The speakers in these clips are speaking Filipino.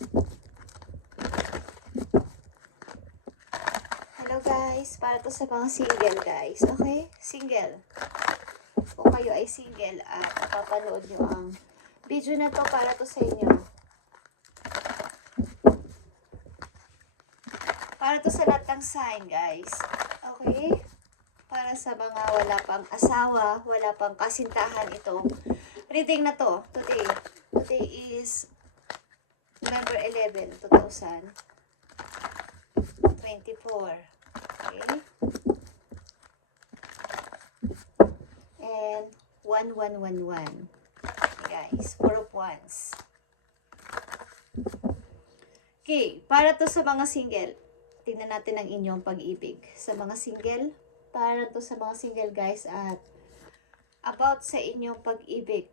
Hello guys, para to sa mga single guys, okay? Single. Kung kayo ay single at papanood nyo ang video na to, para to sa inyo. Para to sa lahat ng sign guys, okay? Para sa mga wala pang asawa, wala pang kasintahan itong reading na to today. Today is November 11, 2024. Okay? And 1111. Guys, 4 of wands. Okay, para to sa mga single. Tingnan natin ang inyong pag-ibig. Sa mga single, para to sa mga single guys, at about sa inyong pag-ibig.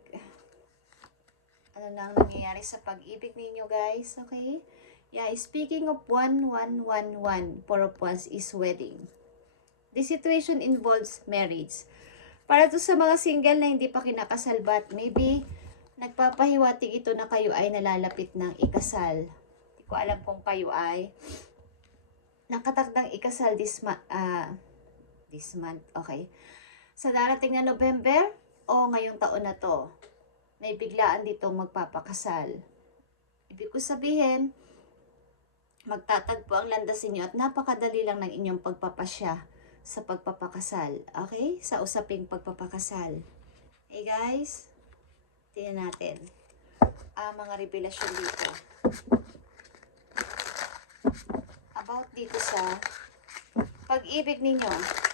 Ano na ang nangyayari sa pag-ibig ninyo guys, okay? Yeah, speaking of 1111, 4 of wands is wedding. This situation involves marriage. Para to sa mga single na hindi pa kinakasal, but maybe nagpapahiwatig ito na kayo ay nalalapit ng ikasal. Hindi ko alam kung kayo ay nakatakdang ikasal this month, okay? Sa darating na November o ngayong taon na to, may biglaan ditong magpapakasal. Ibig ko sabihin, magtatagpo ang landas inyo at napakadali lang ng inyong pagpapasya sa pagpapakasal. Okay? Sa usaping pagpapakasal. Hey guys, tingnan natin ang mga revelasyon dito. About dito sa pag-ibig ninyo.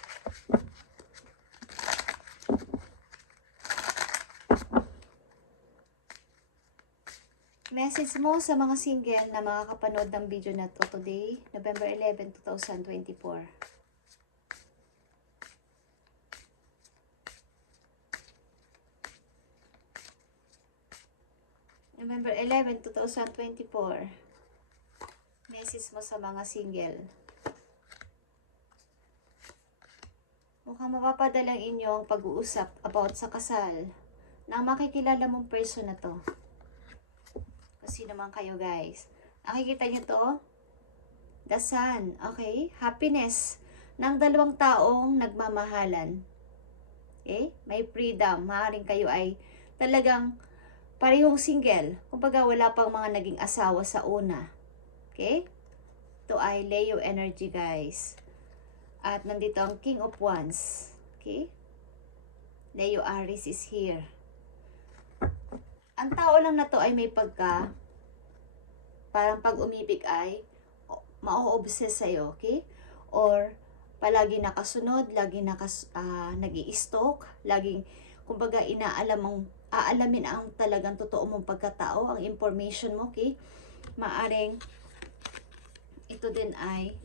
Message mo sa mga single na makakapanood ng video na to today, November 11, 2024. November 11, 2024. Message mo sa mga single. Mukhang mapapadala ang inyong pag-uusap about sa kasal ng makikilala mong person na to. Kung sino man kayo guys. Nakikita nyo to? The Sun. Okay? Happiness ng dalawang taong nagmamahalan. Okay? May freedom. Maaaring kayo ay talagang parehong single. Kumbaga wala pang mga naging asawa sa una. Okay? Ito ay Leo energy guys. At nandito ang King of Wands. Okay? Leo Aries is here. Ang tao lang na to ay may parang pag umibig ay ma-obsess sa'yo, okay? Or palagi nakasunod, lagi nag-i-stalk, laging kumbaga aalamin ang talagang totoo mong pagkatao, ang information mo, okay? Maaring ito din ay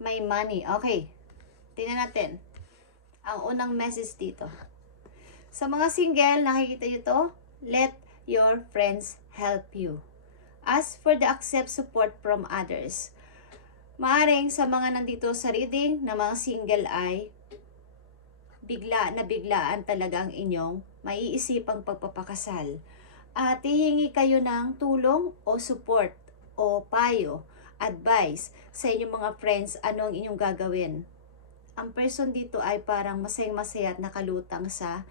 may money. Okay. Tingnan natin ang unang message dito. Sa mga single, nakikita nyo to? Let your friends help you. Ask for the accept support from others. Maaring sa mga nandito sa reading na mga single ay biglaan talaga ang inyong maiisipang pagpapakasal. At hihingi kayo ng tulong o support o payo, advice sa inyong mga friends, ano ang inyong gagawin. Ang person dito ay parang masayang-masaya at nakalutang sa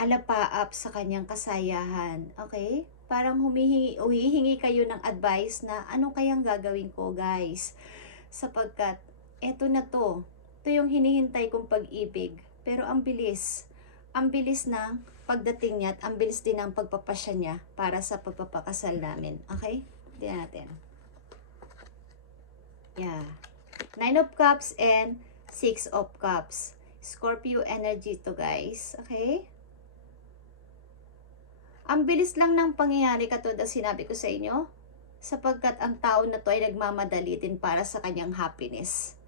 alapaap sa kanyang kasayahan. Okay? Parang humihingi kayo ng advice na ano kayang gagawin ko guys. Sapagkat eto na to. Ito yung hinihintay kong pag-ibig. Pero ang bilis. Ang bilis ng pagdating niya at ang bilis din ng pagpapasya niya para sa pagpapakasal namin. Okay? Tingnan natin. Yeah. 9 of Cups and 6 of Cups. Scorpio energy to guys. Okay? Ang bilis lang ng pangyayari katulad na sinabi ko sa inyo, sapagkat ang tao na to ay nagmamadali din para sa kanyang happiness.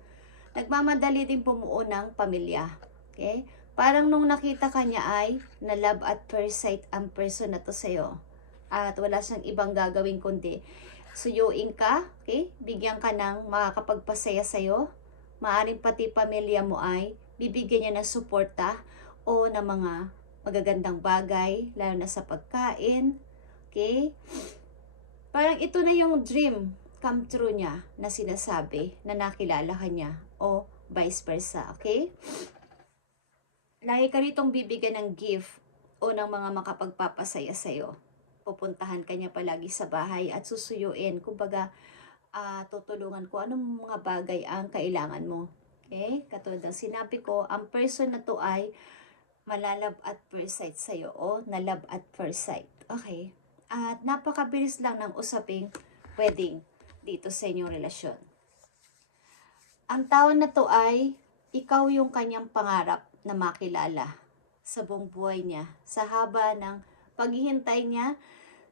Nagmamadali din bumuo ng pamilya. Okay? Parang nung nakita ka niya ay na love at first sight ang person na to sa'yo. At wala siyang ibang gagawin kundi suyuin ka, okay? Bigyan ka ng makakapagpasaya sa'yo. Maaring pati pamilya mo ay bibigyan niya ng suporta o ng mga magagandang bagay, lalo na sa pagkain, Okay? Parang ito na yung dream come true niya na sinasabi na nakilala ka niya o vice versa. Okay? Lagi ka ritong bibigyan ng gift o ng mga makapagpapasaya sa'yo. Pupuntahan ka niya palagi sa bahay at susuyuin. Kumbaga, tutulungan ko anong mga bagay ang kailangan mo. Okay? Katulad ng sinabi ko, ang person na to ay malalab at first sight sa'yo o nalab at first sight. Okay? At napakabilis lang ng usaping wedding dito sa inyong relasyon. Ang tao na to ay ikaw yung kanyang pangarap na makilala sa buong buhay niya. Sa haba ng paghihintay niya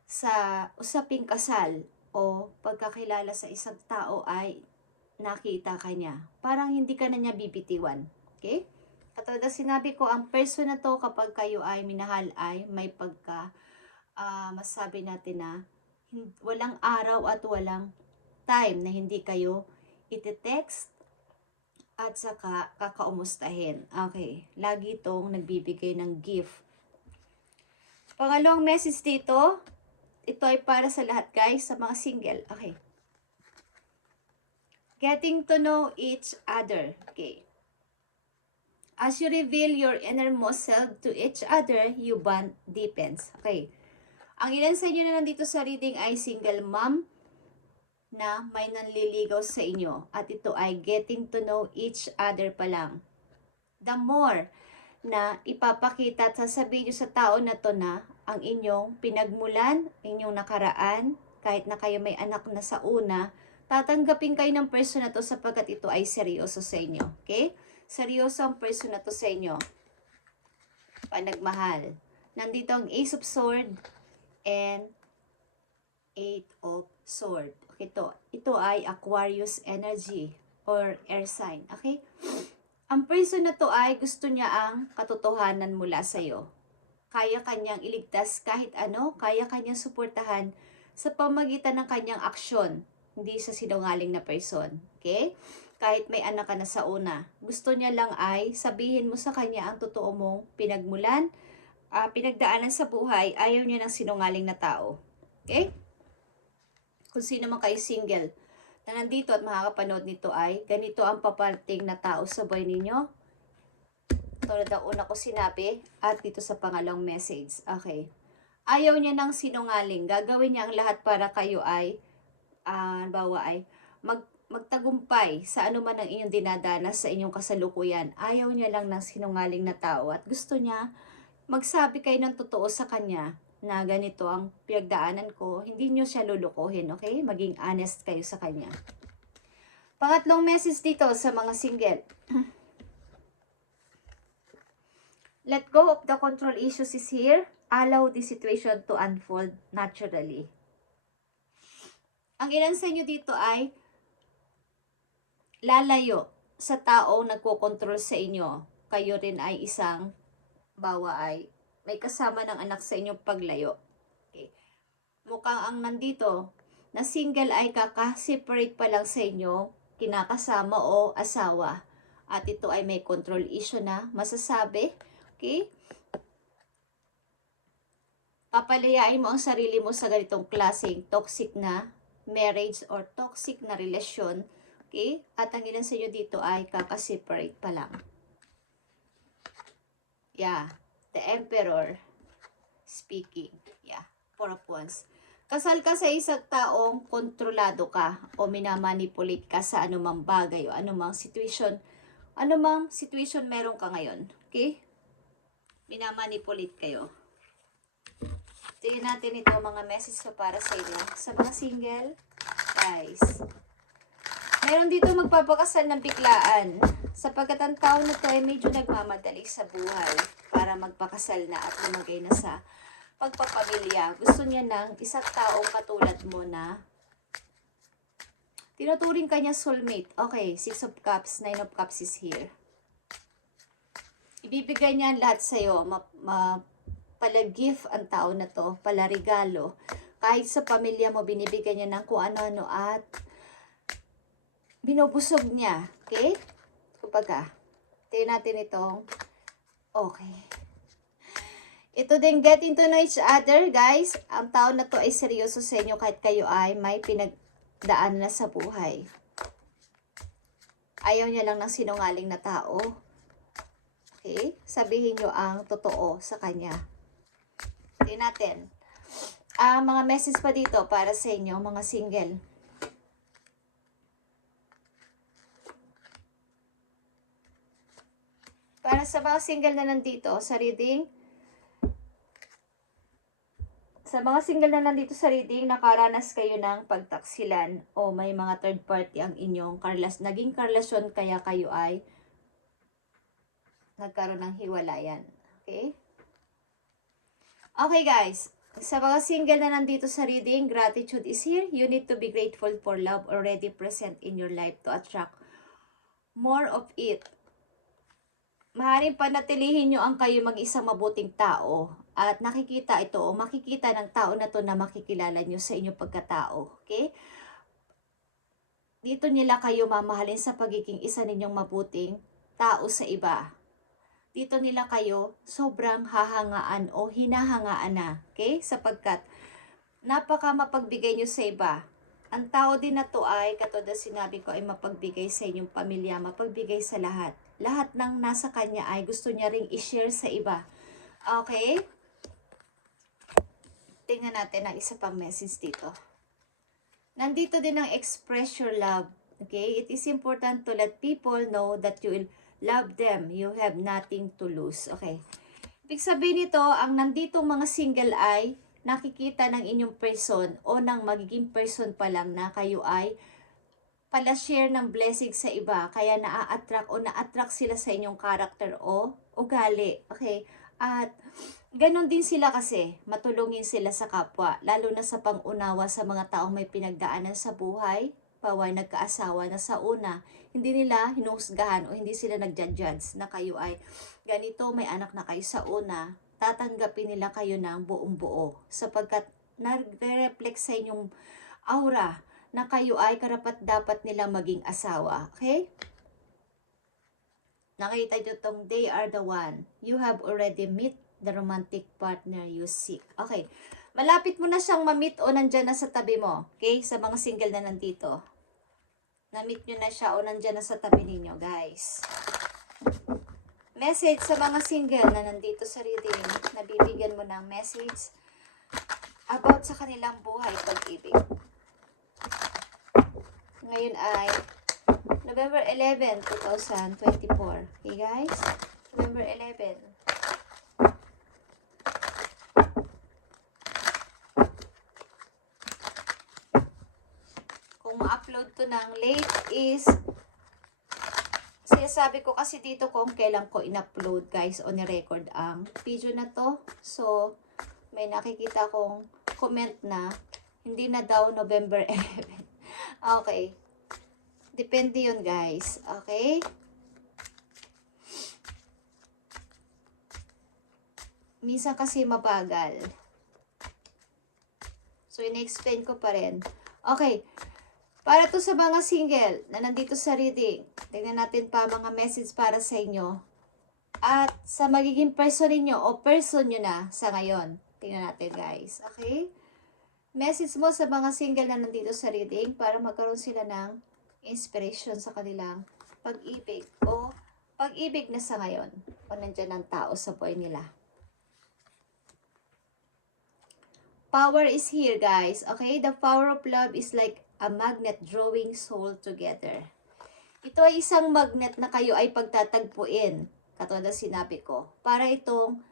sa usaping kasal o pagkakilala sa isang tao ay nakita ka niya. Parang hindi ka na niya bibitiwan. Okay? Katulad na sinabi ko, ang person na to kapag kayo ay minahal ay may masabi natin na walang araw at walang time na hindi kayo iti-text at saka kakaumustahin. Okay, lagi itong nagbibigay ng gift. Pangalawang message dito, ito ay para sa lahat guys, sa mga single. Okay. Getting to know each other. Okay. As you reveal your innermost self to each other, you bond deepens. Okay. Ang ilan sa inyo na nandito sa reading ay single mom na may nanliligaw sa inyo. At ito ay getting to know each other pa lang. The more na ipapakita at sasabihin nyo sa tao na to na ang inyong pinagmulan, inyong nakaraan, kahit na kayo may anak na sa una, tatanggapin kayo ng person na to sapagkat ito ay seryoso sa inyo. Okay? Seryoso ang person na to sa inyo. Panagmahal. Nandito ang Ace of Sword and Eight of Sword. Okay, ito ay Aquarius energy or air sign. Okay? Ang person na to ay gusto niya ang katotohanan mula sa'yo. Kaya kanyang iligtas kahit ano, kaya kanyang suportahan sa pamagitan ng kanyang aksyon. Hindi sa sinungaling na person. Okay? Kahit may anak ka na sa una. Gusto niya lang ay sabihin mo sa kanya ang totoo mong pinagmulan, pinagdaanan sa buhay. Ayaw niya ng sinungaling na tao. Okay? Kung sino man kayo single na nandito at makakapanood nito ay ganito ang paparating na tao sa buhay ninyo. Tulad ng una ko sinabi at dito sa pangalawang message. Okay. Ayaw niya ng sinungaling. Gagawin niya ang lahat para kayo ay magtagumpay sa anuman ang inyong dinadanas sa inyong kasalukuyan. Ayaw niya lang ng sinungaling na tao at gusto niya magsabi kayo ng totoo sa kanya na ganito ang pinagdaanan ko. Hindi niyo siya lulukuhin, okay? Maging honest kayo sa kanya. Pangatlong message dito sa mga single. Let go of the control issues is here. Allow the situation to unfold naturally. Ang ilan sa inyo dito ay lalayo sa taong nagkokontrol sa inyo. Kayo rin ay isang ay may kasama ng anak sa inyong paglayo. Okay. Mukhang ang nandito na single ay kaka-separate pa lang sa inyo, kinakasama o asawa. At ito ay may control issue na masasabi. Okay? Papalayain mo ang sarili mo sa ganitong klaseng toxic na marriage or toxic na relasyon. Okay? At ang ilan sa inyo dito ay kaka-separate pa lang. Yeah. The Emperor speaking. Yeah. Four of Wands. Kasal ka sa isang taong kontrolado ka o minamanipulate ka sa anumang bagay o anumang situation. Anumang situation meron ka ngayon. Okay? Minamanipulate kayo. Tingnan natin ito mga message na para sa inyo. Sa mga single, guys. Meron dito magpapakasal ng biglaan. Sapagkat ang tao na ito ay medyo nagmamadali sa buhay para magpakasal na at lumagay na sa pagpapamilya. Gusto niya ng isang taong katulad mo na tinuturing ka niya soulmate. Okay, 6 of Cups, 9 of Cups is here. Ibibigay niya lahat sa'yo. Pala-gift ang tao na to, pala-regalo. Kahit sa pamilya mo, binibigyan niya ng kung ano-ano at binubusog niya. Okay? Kumbaga, tingnan natin itong okay. Ito din, getting to know each other, guys. Ang tao na to ay seryoso sa inyo kahit kayo ay may pinagdaan na sa buhay. Ayaw niya lang ng sinungaling na tao. Okay? Sabihin nyo ang totoo sa kanya. Tingnan natin. Mga message pa dito para sa inyo, mga single. Para sa mga single na nandito sa reading, nakaranas kayo ng pagtaksilan o may mga third party ang inyong naging karelasyon kaya kayo ay nagkaroon ng hiwalayan. Okay? Okay guys, sa mga single na nandito sa reading, gratitude is here. You need to be grateful for love already present in your life to attract more of it. Maaaring panatilihin nyo ang kayo mag-isang mabuting tao at makikita ng tao na to na makikilala nyo sa inyong pagkatao. Okay? Dito nila kayo mamahalin sa pagiging isa ninyong mabuting tao sa iba. Dito nila kayo sobrang hahangaan o hinahangaan na. Okay? Sapagkat napaka mapagbigay nyo sa iba. Ang tao din na to ay, katulad sinabi ko, ay mapagbigay sa inyong pamilya, mapagbigay sa lahat. Lahat ng nasa kanya ay gusto niya ring i-share sa iba. Okay? Tingnan natin ang isa pang message dito. Nandito din ang express your love. Okay? It is important to let people know that you will love them. You have nothing to lose. Okay? Ibig sabihin nito, ang nanditong mga single ay nakikita ng inyong person o ng magiging person pa lang na kayo ay pala share ng blessing sa iba. Kaya na-attract sila sa inyong character o ugali. Okay? At ganon din sila kasi, matulungin sila sa kapwa. Lalo na sa pangunawa sa mga taong may pinagdaanan sa buhay. Paway nagkaasawa na sa una. Hindi nila hinusgahan o hindi sila nagja-judge na kayo ay ganito, may anak na kayo sa una. Tatanggapin nila kayo ng buong buo. Sapagkat nagre-reflect sa inyong aura na kayo ay karapat-dapat nila maging asawa. Okay? Nakita nyo tong they are the one. You have already met the romantic partner you seek. Okay. Malapit mo na siyang ma-meet o nandyan na sa tabi mo. Okay? Sa mga single na nandito. Na-meet nyo na siya o nandyan na sa tabi ninyo, guys. Message sa mga single na nandito sa reading. Nabibigyan mo ng message about sa kanilang buhay pag-ibig. Ngayon ay November 11, 2024. Okay guys? November 11. Kung ma-upload to ng late is sinasabi ko kasi dito kung kailan ko in-upload guys o ni-record ang video na to. So, may nakikita kong comment na hindi na daw November 11. Okay. Depende yun guys. Okay? Minsan kasi mabagal. So, in-explain ko pa rin. Okay. Para to sa mga single na nandito sa reading, tingnan natin pa mga message para sa inyo. At sa magiging person ninyo o person nyo na sa ngayon. Tingnan natin guys. Okay? Message mo sa mga single na nandito sa reading para magkaroon sila ng inspiration sa kanilang pag-ibig o pag-ibig na sa ngayon o nandyan ang tao sa buhay nila. Power is here guys. Okay? The power of love is like a magnet drawing soul together. Ito ay isang magnet na kayo ay pagtatagpuin. Katulad ng sinabi ko. Para itong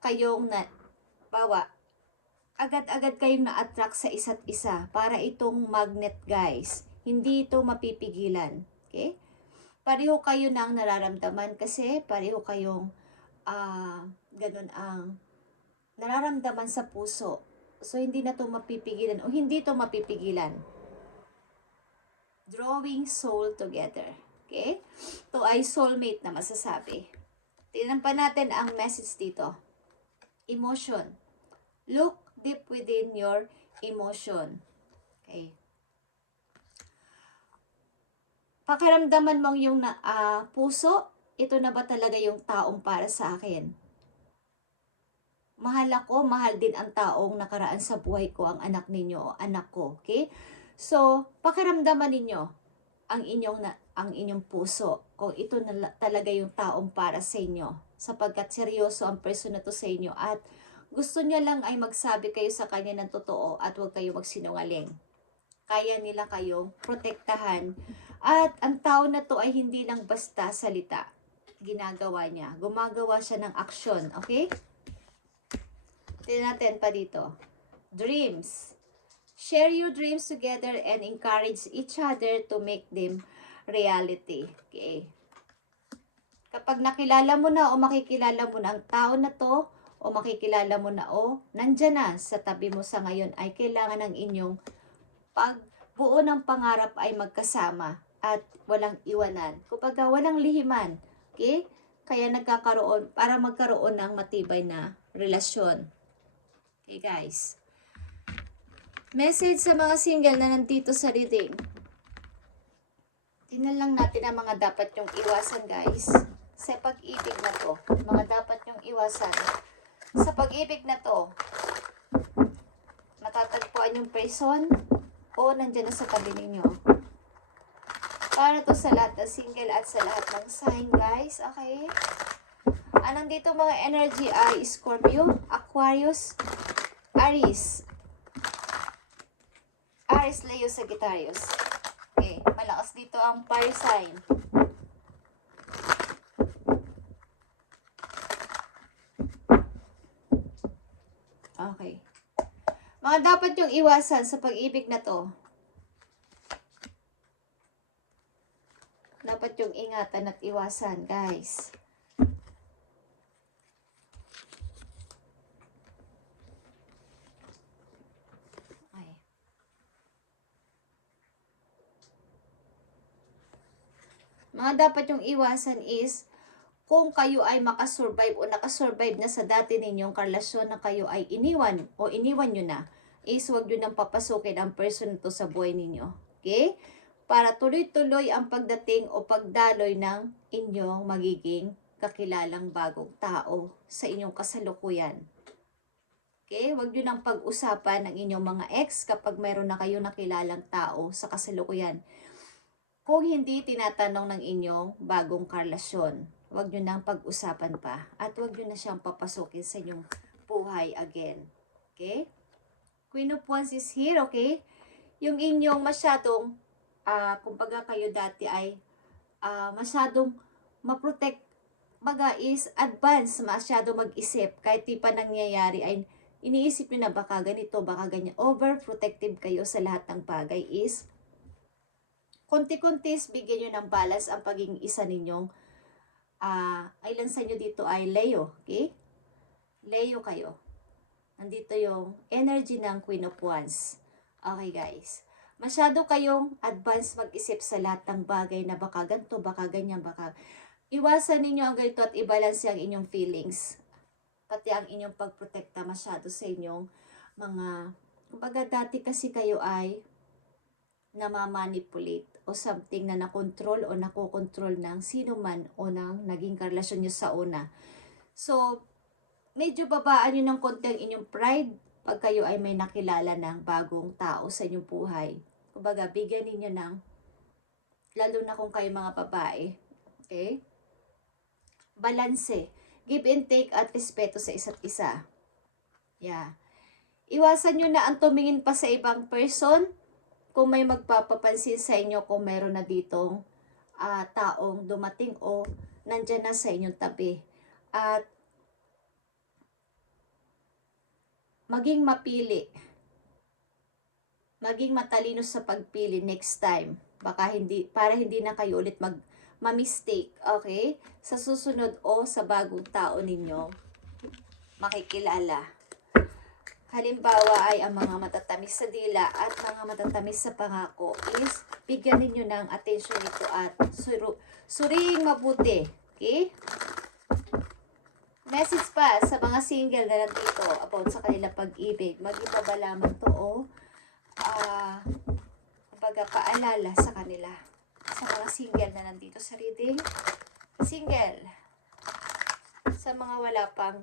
kayong agad-agad kayong na-attract sa isa't isa. Para itong magnet guys. Hindi ito mapipigilan. Okay? Pareho kayo nang nararamdaman kasi pareho kayong ganun ang nararamdaman sa puso. So, hindi na ito mapipigilan o hindi ito mapipigilan. Drawing soul together. Okay? Ito ay soulmate na masasabi. Tingnan pa natin ang message dito. Emotion. Look deep within your emotion. Okay? Pakiramdaman mong yung puso, ito na ba talaga yung taong para sa akin? Mahal ako, mahal din ang taong nakaraan sa buhay ko, ang anak ninyo o anak ko, okay? So, pakiramdaman ninyo ang inyong puso kung ito na talaga yung taong para sa inyo, sapagkat seryoso ang person na to sa inyo at gusto niya lang ay magsabi kayo sa kanya ng totoo at huwag kayo magsinungaling. Kaya nila kayong protektahan at ang tao na to ay hindi lang basta salita. Ginagawa niya. Gumagawa siya ng aksyon, okay? Tingnan natin pa dito. Dreams. Share your dreams together and encourage each other to make them reality. Okay. Kapag nakilala mo na o makikilala mo na ang tao na to, o makikilala mo na o nandyan na sa tabi mo sa ngayon, ay kailangan ng inyong pagbuo ng pangarap ay magkasama at walang iwanan. Kumbaga, walang lihiman. Okay? Kaya nagkakaroon, para magkaroon ng matibay na relasyon. Okay, guys. Message sa mga single na nandito sa reading. Tingnan lang natin ang mga dapat yung iwasan, guys. Sa pag-ibig na to. Mga dapat yung iwasan. Sa pag-ibig na to, matatagpuan yung person o nandyan na sa tabi ninyo. Para to sa lahat ng single at sa lahat ng sign, guys. Okay? Nandito mga energy ay Scorpio, Aquarius, Aries, Leo, Sagittarius. Okay, malakas dito ang fire sign. Okay. Mga dapat yung iwasan sa pag-ibig na to. Dapat yung ingatan at iwasan, guys. Mga dapat yung iwasan is, kung kayo ay makasurvive o nakasurvive na sa dati ninyong karelasyon na kayo ay iniwan o iniwan nyo na, is huwag nyo nang papasukin ang person to sa buhay ninyo. Okay? Para tuloy-tuloy ang pagdating o pagdaloy ng inyong magiging kakilalang bagong tao sa inyong kasalukuyan. Okay? Huwag nyo nang pag-usapan ng inyong mga ex kapag mayroon na kayo nakilalang tao sa kasalukuyan. Kung hindi tinatanong ng inyong bagong karelasyon, huwag nyo nang pag-usapan pa at huwag nyo na siyang papasukin sa inyong buhay again. Okay? Queen of Wands is here, okay? Yung inyong masyadong, kumbaga kayo dati ay masyadong maprotect, baga is advance, masyadong mag-isip. Kahit di pa nangyayari ay iniisip nyo na baka ganito, baka ganyan. Overprotective kayo sa lahat ng bagay is konti-kontis, bigyan nyo ng balance ang pagiging isa ninyong, ilan sa inyo dito ay Leo, okay? Leo kayo. Nandito yung energy ng Queen of Wands. Okay, guys. Masyado kayong advance mag-isip sa lahat ng bagay na baka ganito, baka ganyan, baka. Iwasan ninyo ang ganito at i-balance ang inyong feelings. Pati ang inyong pagprotekta masyado sa inyong mga, kumbaga dati kasi kayo ay namamanipulate o something na nakontrol o nakokontrol ng sino man o ng naging karelasyon nyo sa una. So, medyo babaan nyo ng konti ang inyong pride pag kayo ay may nakilala ng bagong tao sa inyong buhay. Kumbaga, bigyan ninyo ng, lalo na kung kayo mga babae, okay? Balanse. Give and take at respeto sa isa't isa. Yeah. Iwasan nyo na ang tumingin pa sa ibang person. Kung may magpapapansin sa inyo, kung meron na ditong taong dumating o nandyan na sa inyong tabi. At maging mapili. Maging matalino sa pagpili next time. Baka hindi, para hindi na kayo ulit ma-mistake, okay? Sa susunod o sa bagong tao ninyo makikilala. Halimbawa ay ang mga matatamis sa dila at mga matatamis sa pangako is bigyan ninyo ng atensyon nito at suriing mabuti. Okay? Message pa sa mga single na nandito about sa kanilang pag-ibig. Mag-iba ba lamang to o kumbaga paalala sa kanila. Sa mga single na nandito sa reading. Single. Sa mga wala pang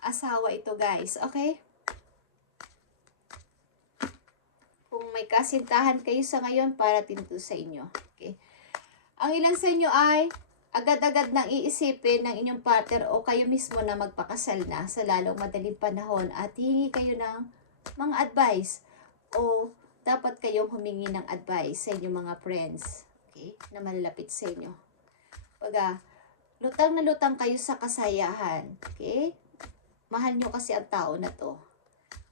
asawa ito guys, okay? Kung may kasintahan kayo sa ngayon, para ito sa inyo. Okay? Ang ilan sa inyo ay agad-agad nang iisipin ng inyong partner o kayo mismo na magpakasal na sa lalong madaling panahon at hihingi kayo ng mga advice o dapat kayong humingi ng advice sa inyong mga friends, okay, na malalapit sa inyo. Pag lutang na lutang kayo sa kasayahan, okay? Mahal nyo kasi ang tao na to.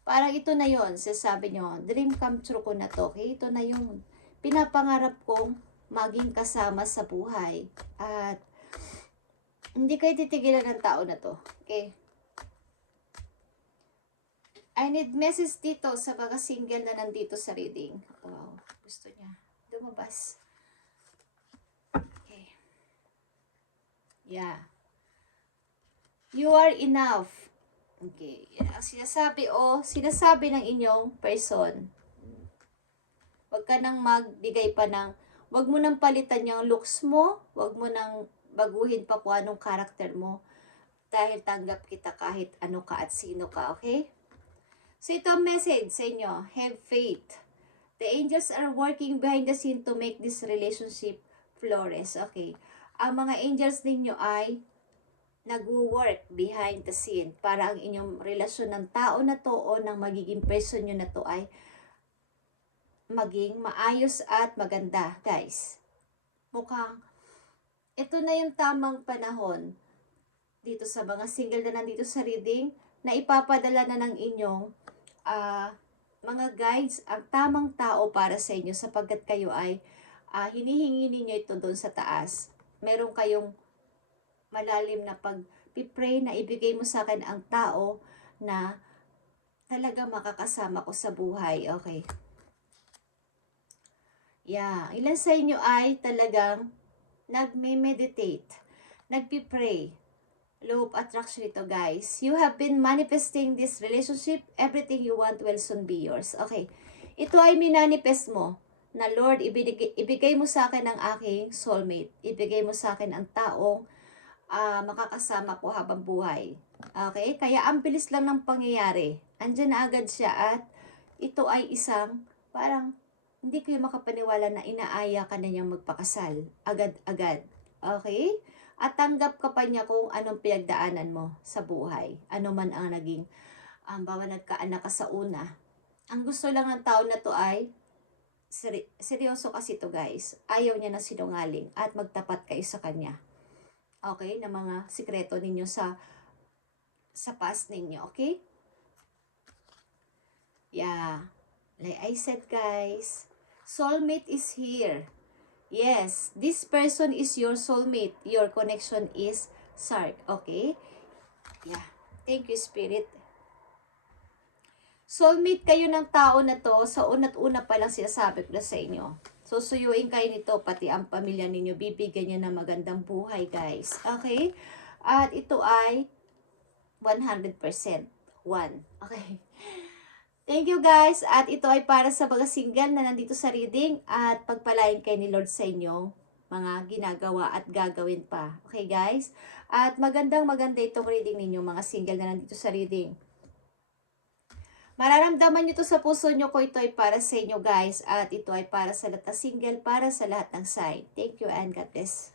Parang ito na yon, sasabi nyo, dream come true ko na to, okay? Ito na yung pinapangarap kong maging kasama sa buhay. At hindi kayo titigilan ng tao na to, okay? I need message dito sa mga single na nandito sa reading. Wow, gusto niya lumabas. Okay. Yeah. You are enough. Okay. Ang sinasabi ng inyong person. Huwag ka nang magbigay pa ng, huwag mo nang palitan yung looks mo, huwag mo nang baguhin pa kung anong karakter mo. Dahil tanggap kita kahit ano ka at sino ka, okay? So ito ang message sa inyo, have faith. The angels are working behind the scene to make this relationship flourish, okay? Ang mga angels ninyo ay nag-work behind the scene para ang inyong relasyon ng tao na to o ng magiging person nyo na to ay maging maayos at maganda, guys. Mukhang ito na yung tamang panahon dito sa mga single na nandito sa reading na ipapadala na ng inyong mga guides ang tamang tao para sa inyo sapagkat kayo ay hinihingi ninyo ito doon sa taas. Meron kayong malalim na pag-pray na ibigay mo sa akin ang tao na talaga makakasama ko sa buhay. Okay. Yeah. Ilan sa inyo ay talagang nagme-meditate, nagpi-pray. Law of attraction ito, guys. You have been manifesting this relationship. Everything you want will soon be yours. Okay. Ito ay minanifest mo na Lord, ibigay mo sa akin ang aking soulmate. Ibigay mo sa akin ang taong makakasama ko habang buhay. Okay? Kaya ang bilis lang ng pangyayari. Andyan na agad siya at ito ay isang parang hindi kayo makapaniwala na inaaya ka na niyang magpakasal. Agad-agad. Okay? At tanggap ka pa niya kung anong pinagdaanan mo sa buhay. Ano man ang naging, bawa nagkaanak ka sa una. Ang gusto lang ng tao na to ay, seryoso kasi to guys. Ayaw niya na sinungaling at magtapat kayo sa kanya. Okay? Na mga sikreto ninyo sa past ninyo. Okay? Yeah. Like I said guys, soulmate is here. Yes, this person is your soulmate. Your connection is Sark. Okay? Yeah. Thank you, Spirit. Soulmate kayo ng tao na to. Sa una't una pa lang sinasabi ko na sa inyo. Susuyuin kayo nito, pati ang pamilya ninyo. Bibigyan nyo ng magandang buhay, guys. Okay? At ito ay 100%. 1. Okay? Thank you guys, at ito ay para sa mga single na nandito sa reading at pagpalain kay ni Lord sa inyong mga ginagawa at gagawin pa. Okay guys? At maganda itong reading ninyo mga single na nandito sa reading. Mararamdaman nyo to sa puso nyo ko ito ay para sa inyo guys at ito ay para sa lahat ng single, para sa lahat ng sign. Thank you and God bless.